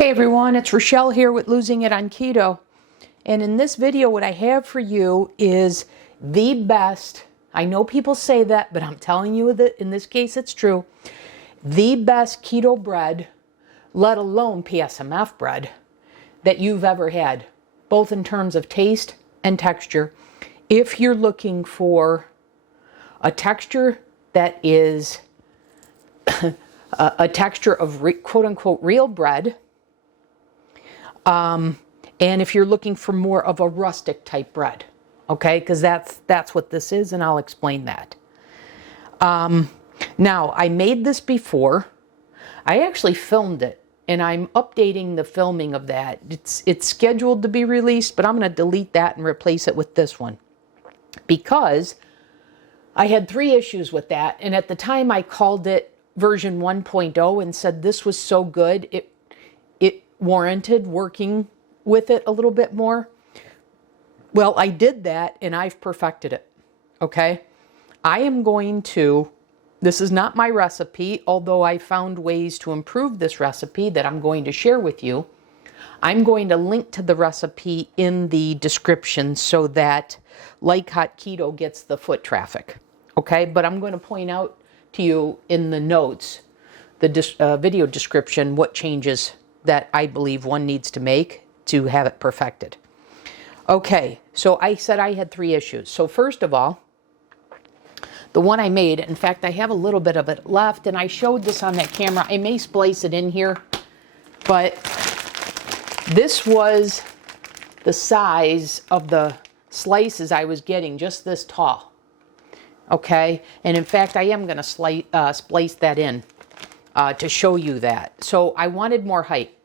Hey everyone, it's Rochelle here with Losing It on Keto. And in this video, what I have for you is the best, I know people say that, but I'm telling you that in this case it's true, the best keto bread, let alone PSMF bread, that you've ever had, both in terms of taste and texture. If you're looking for a texture that is a texture of quote-unquote real bread, and if you're looking for more of a rustic type bread, okay, because that's what this is, and I'll explain that. Now, I made this before. I actually filmed it, and I'm updating the filming of that. It's scheduled to be released, but I'm going to delete that and replace it with this one, because I had 3 issues with that, and at the time I called it version 1.0 and said this was so good, it warranted working with it a little bit more. Well, I did that and I've perfected it. Okay, I am going to, this is not my recipe, although I found ways to improve this recipe that I'm going to share with you. I'm going to link to the recipe in the description so that Like Hot Keto gets the foot traffic. Okay, but I'm going to point out to you in the notes, the video description, what changes that I believe one needs to make to have it perfected. Okay, so I said I had 3 issues. So first of all, the one I made, in fact, I have a little bit of it left, and I showed this on that camera. I may splice it in here, but this was the size of the slices I was getting, just this tall. Okay, and in fact, I am going to splice that in to show you that. So I wanted more height.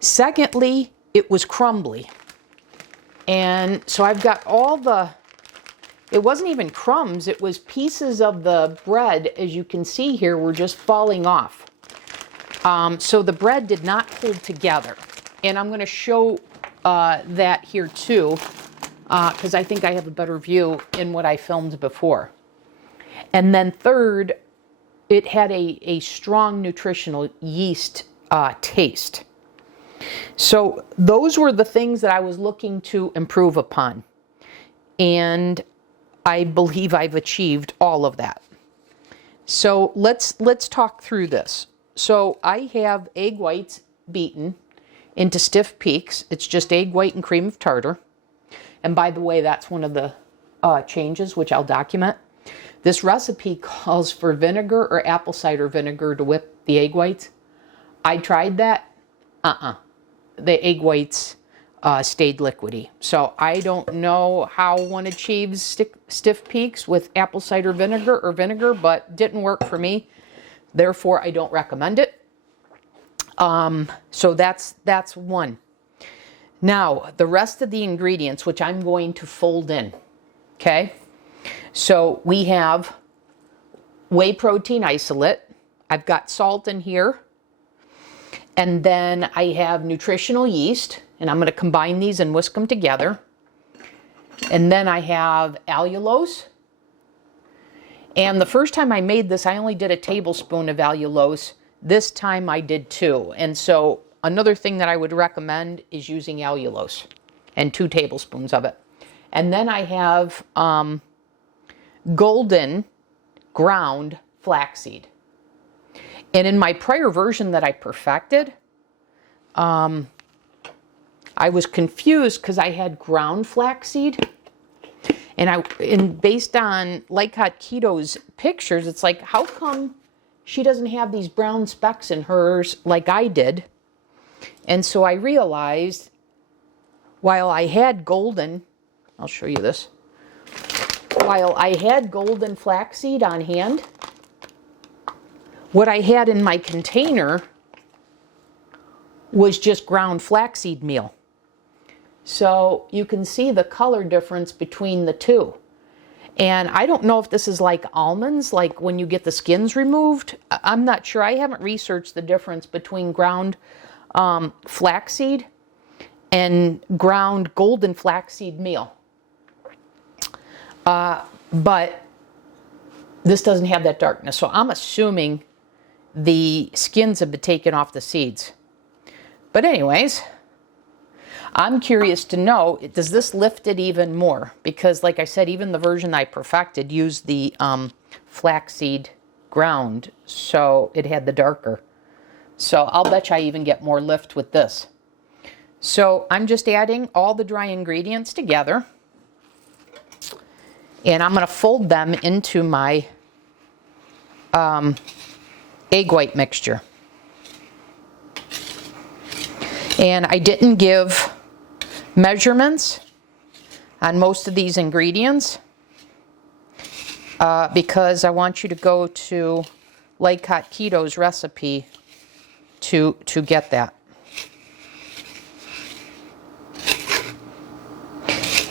Secondly, it was crumbly. And so I've got all the, it wasn't even crumbs, it was pieces of the bread, as you can see here, were just falling off. So the bread did not hold together. And I'm going to show that here too, because I think I have a better view in what I filmed before. And then third, it had a strong nutritional yeast taste. So those were the things that I was looking to improve upon. And I believe I've achieved all of that. So let's talk through this. So I have egg whites beaten into stiff peaks. It's just egg white and cream of tartar. And by the way, that's one of the changes, which I'll document. This recipe calls for vinegar or apple cider vinegar to whip the egg whites. I tried that. The egg whites stayed liquidy. So I don't know how one achieves stiff peaks with apple cider vinegar or vinegar, but didn't work for me. Therefore, I don't recommend it. So that's one. Now, the rest of the ingredients, which I'm going to fold in, okay? So we have whey protein isolate. I've got salt in here. And then I have nutritional yeast, and I'm going to combine these and whisk them together. And then I have allulose. And the first time I made this, I only did a tablespoon of allulose. This time I did 2. And so another thing that I would recommend is using allulose and 2 tablespoons of it. And then I have golden ground flaxseed. And in my prior version that I perfected, I was confused because I had ground flaxseed. And based on Like Hot Keto's pictures, it's like, how come she doesn't have these brown specks in hers like I did? And so I realized, while I had golden, I'll show you this, while I had golden flaxseed on hand, what I had in my container was just ground flaxseed meal. So you can see the color difference between the two. And I don't know if this is like almonds, like when you get the skins removed. I'm not sure. I haven't researched the difference between ground flaxseed and ground golden flaxseed meal. But this doesn't have that darkness. So I'm assuming the skins have been taken off the seeds. But anyways, I'm curious to know, does this lift it even more? Because like I said, even the version I perfected used the flaxseed ground, so it had the darker. So I'll bet you I even get more lift with this. So I'm just adding all the dry ingredients together, and I'm going to fold them into my egg white mixture. And I didn't give measurements on most of these ingredients because I want you to go to Keto's recipe to get that.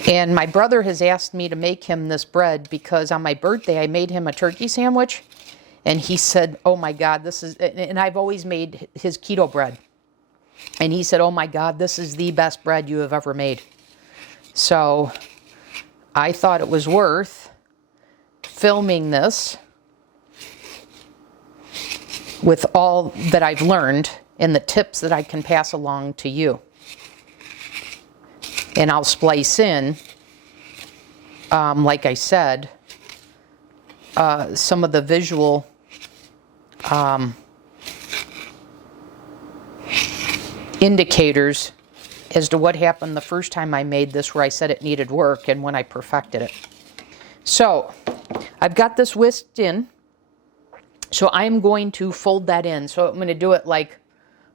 And my brother has asked me to make him this bread because on my birthday I made him a turkey sandwich, and he said, oh my God, this is, and I've always made his keto bread. And he said, oh my God, this is the best bread you have ever made. So I thought it was worth filming this with all that I've learned and the tips that I can pass along to you. And I'll splice in, like I said, some of the visual indicators as to what happened the first time I made this, where I said it needed work, and when I perfected it. So I've got this whisked in, so I'm going to fold that in. So I'm going to do it like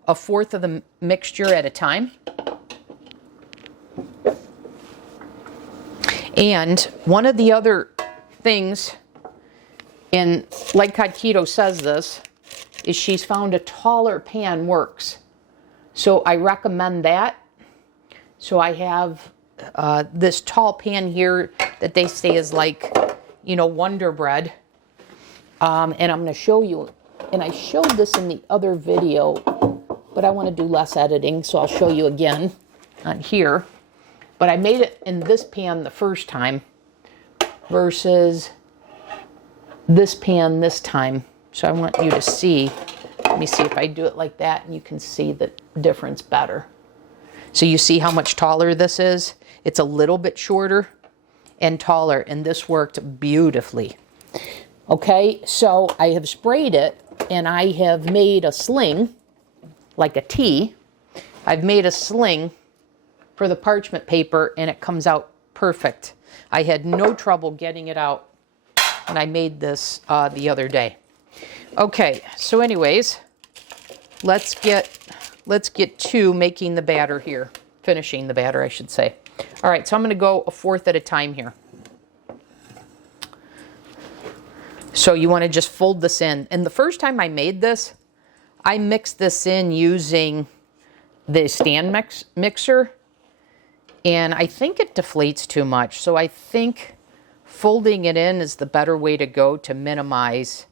a fourth of the mixture at a time. And one of the other things, and like Keto says this, is she's found a taller pan works. So I recommend that. So I have this tall pan here that they say is like, you know, Wonder Bread. And I'm going to show you, and I showed this in the other video, but I want to do less editing, so I'll show you again on here. But I made it in this pan the first time versus this pan this time. So I want you to see. Let me see if I do it like that, and you can see the difference better. So you see how much taller this is? It's a little bit shorter and taller, and this worked beautifully. Okay, so I have sprayed it, and I have made a sling, like a T. I've made a sling for the parchment paper, and it comes out perfect. I had no trouble getting it out when I made this the other day. Okay, so anyways, let's get to making the batter here. Finishing the batter, I should say. All right, so I'm going to go a fourth at a time here. So you want to just fold this in. And the first time I made this, I mixed this in using the stand mixer. And I think it deflates too much. So I think folding it in is the better way to go to minimize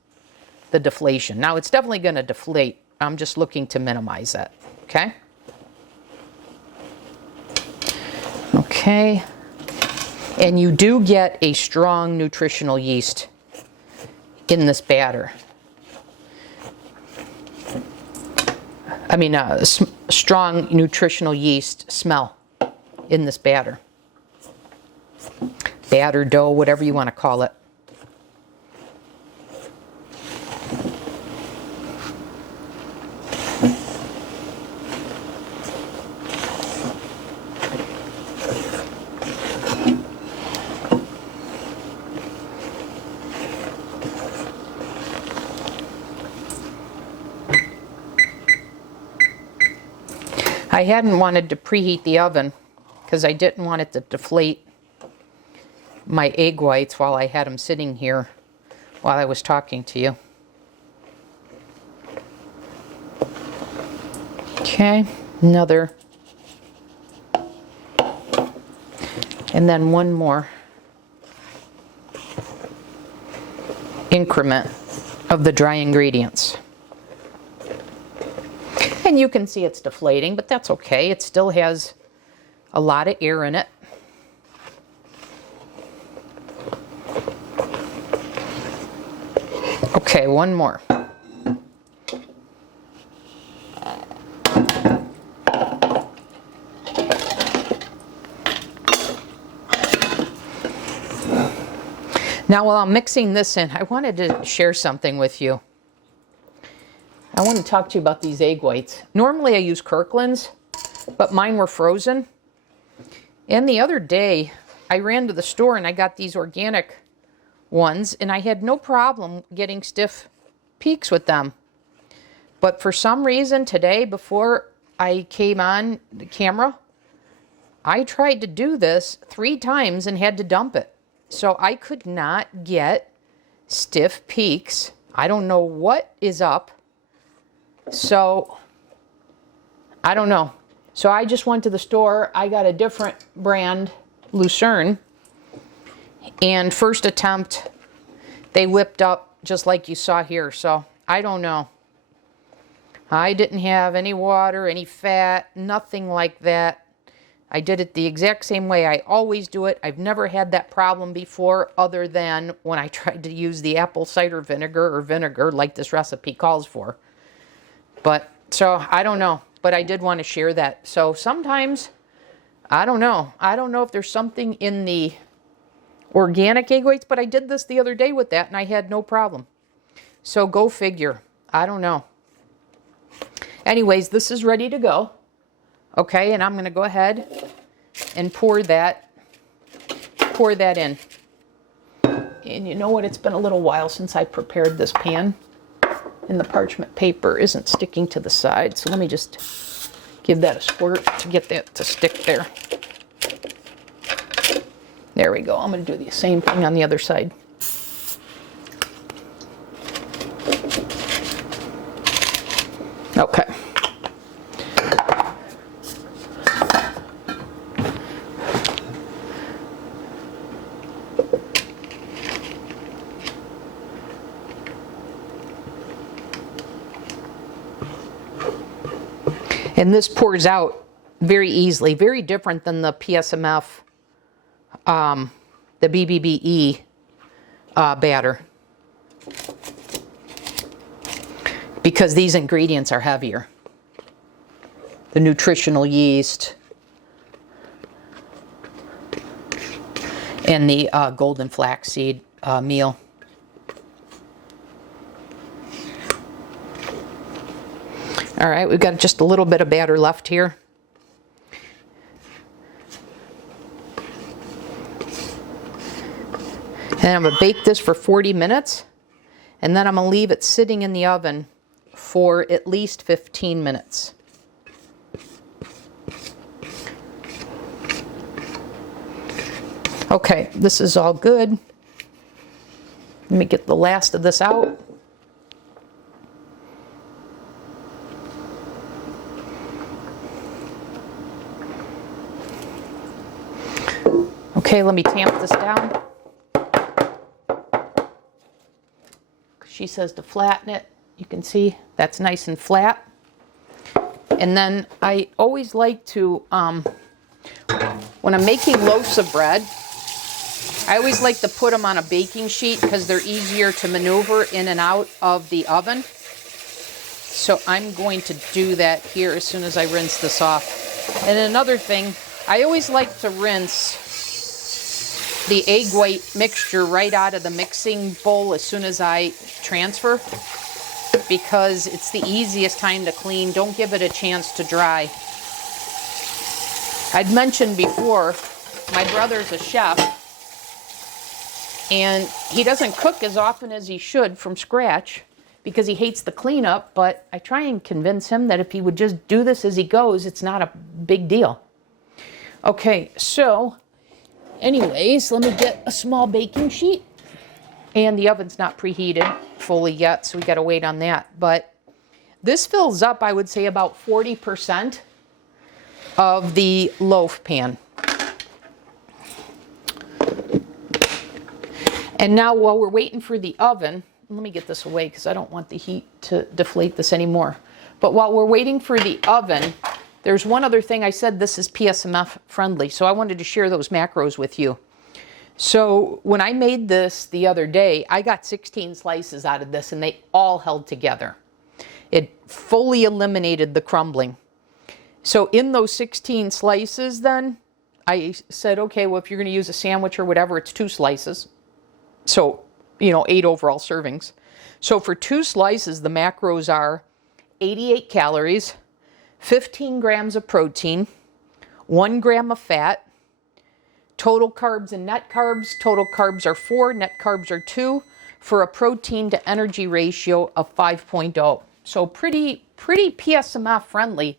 the deflation. Now it's definitely going to deflate. I'm just looking to minimize that. Okay? Okay. And you do get a strong nutritional yeast in this batter. I mean, a strong nutritional yeast smell in this batter. Batter, dough, whatever you want to call it. I hadn't wanted to preheat the oven because I didn't want it to deflate my egg whites while I had them sitting here while I was talking to you. Okay, another. And then one more increment of the dry ingredients. And you can see it's deflating, but that's okay. It still has a lot of air in it. Okay, one more. Now while I'm mixing this in, I wanted to share something with you. I want to talk to you about these egg whites. Normally I use Kirkland's, but mine were frozen. And the other day, I ran to the store and I got these organic ones, and I had no problem getting stiff peaks with them. But for some reason today, before I came on the camera, I tried to do this 3 times and had to dump it. So I could not get stiff peaks. I don't know what is up. So, I don't know. So I just went to the store. I got a different brand, Lucerne. And first attempt, they whipped up just like you saw here. So, I don't know. I didn't have any water, any fat, nothing like that. I did it the exact same way I always do it. I've never had that problem before, other than when I tried to use the apple cider vinegar or vinegar like this recipe calls for. But, so, I don't know. But I did want to share that. So sometimes, I don't know. I don't know if there's something in the organic egg whites, but I did this the other day with that and I had no problem. So go figure. I don't know. Anyways, this is ready to go. Okay, and I'm going to go ahead and pour that in. And you know what? It's been a little while since I prepared this pan. And the parchment paper isn't sticking to the side. So let me just give that a squirt to get that to stick there. There we go. I'm going to do the same thing on the other side. Okay. And this pours out very easily, very different than the PSMF, the BBBE batter. Because these ingredients are heavier. The nutritional yeast and the golden flaxseed meal. All right, we've got just a little bit of batter left here. And I'm going to bake this for 40 minutes. And then I'm going to leave it sitting in the oven for at least 15 minutes. Okay, this is all good. Let me get the last of this out. Okay, let me tamp this down. She says to flatten it. You can see that's nice and flat. And then I always like to, when I'm making loaves of bread, I always like to put them on a baking sheet because they're easier to maneuver in and out of the oven. So I'm going to do that here as soon as I rinse this off. And another thing, I always like to rinse the egg white mixture right out of the mixing bowl as soon as I transfer, because it's the easiest time to clean. Don't give it a chance to dry. I'd mentioned before, my brother's a chef, and he doesn't cook as often as he should from scratch because he hates the cleanup, but I try and convince him that if he would just do this as he goes, it's not a big deal. Okay, so anyways, let me get a small baking sheet. And the oven's not preheated fully yet, so we got to wait on that. But this fills up, I would say, about 40% of the loaf pan. And now while we're waiting for the oven, let me get this away because I don't want the heat to deflate this anymore. But while we're waiting for the oven, there's one other thing. I said this is PSMF friendly, so I wanted to share those macros with you. So when I made this the other day, I got 16 slices out of this and they all held together. It fully eliminated the crumbling. So in those 16 slices then, I said, okay, well, if you're going to use a sandwich or whatever, it's 2 slices. So, 8 overall servings. So for 2 slices, the macros are 88 calories, 15 grams of protein, 1 gram of fat, total carbs and net carbs. Total carbs are 4, net carbs are 2, for a protein to energy ratio of 5.0. So pretty PSMF friendly,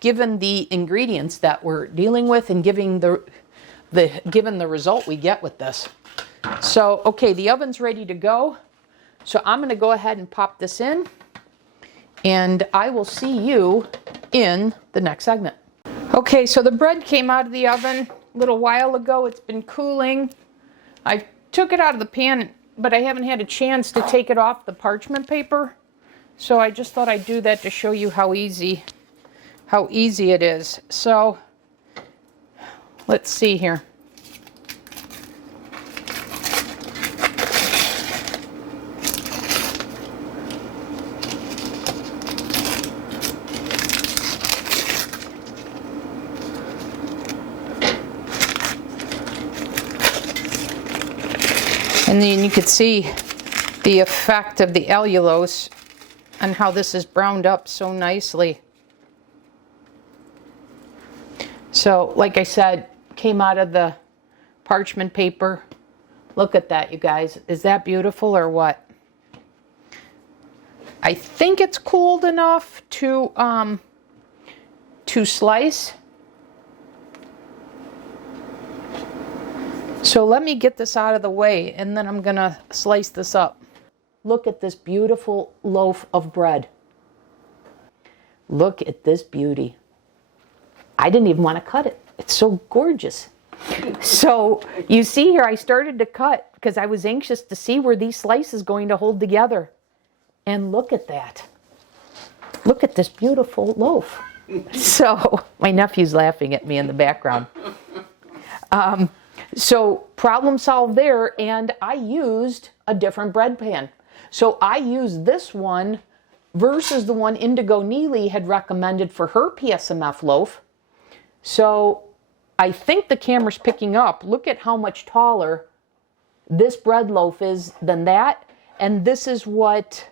given the ingredients that we're dealing with and given the result we get with this. So, okay, the oven's ready to go. So I'm going to go ahead and pop this in, and I will see you in the next segment. Okay, so the bread came out of the oven a little while ago. It's been cooling. I took it out of the pan, but I haven't had a chance to take it off the parchment paper. So I just thought I'd do that to show you how easy it is. So let's see here. And then you could see the effect of the allulose and how this is browned up so nicely. So, like I said, came out of the parchment paper. Look at that, you guys. Is that beautiful or what? I think it's cooled enough to slice. So let me get this out of the way, and then I'm gonna slice this up. Look at this beautiful loaf of bread. Look at this beauty. I didn't even want to cut it. It's so gorgeous. So you see here, I started to cut because I was anxious to see where these slices going to hold together. And look at that. Look at this beautiful loaf. So my nephew's laughing at me in the background. So problem solved there, and I used a different bread pan. So I used this one versus the one Indigo Neely had recommended for her PSMF loaf. So I think the camera's picking up. Look at how much taller this bread loaf is than that. And this is what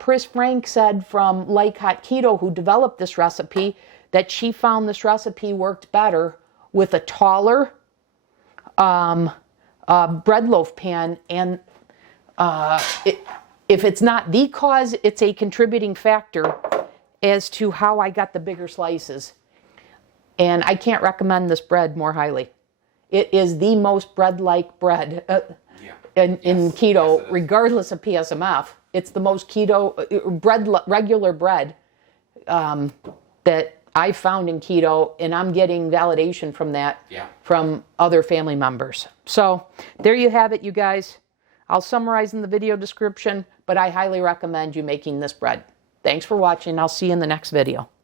Pris Frank said from Like Hot Keto, who developed this recipe, that she found this recipe worked better with a taller bread loaf pan. And if it's not the cause, it's a contributing factor as to how I got the bigger slices. And I can't recommend this bread more highly. It is the most bread-like bread in keto, regardless of PSMF. It's the most keto bread, regular bread that I found in keto, and I'm getting validation from that from other family members. So there you have it, you guys. I'll summarize in the video description, but I highly recommend you making this bread. Thanks for watching. I'll see you in the next video.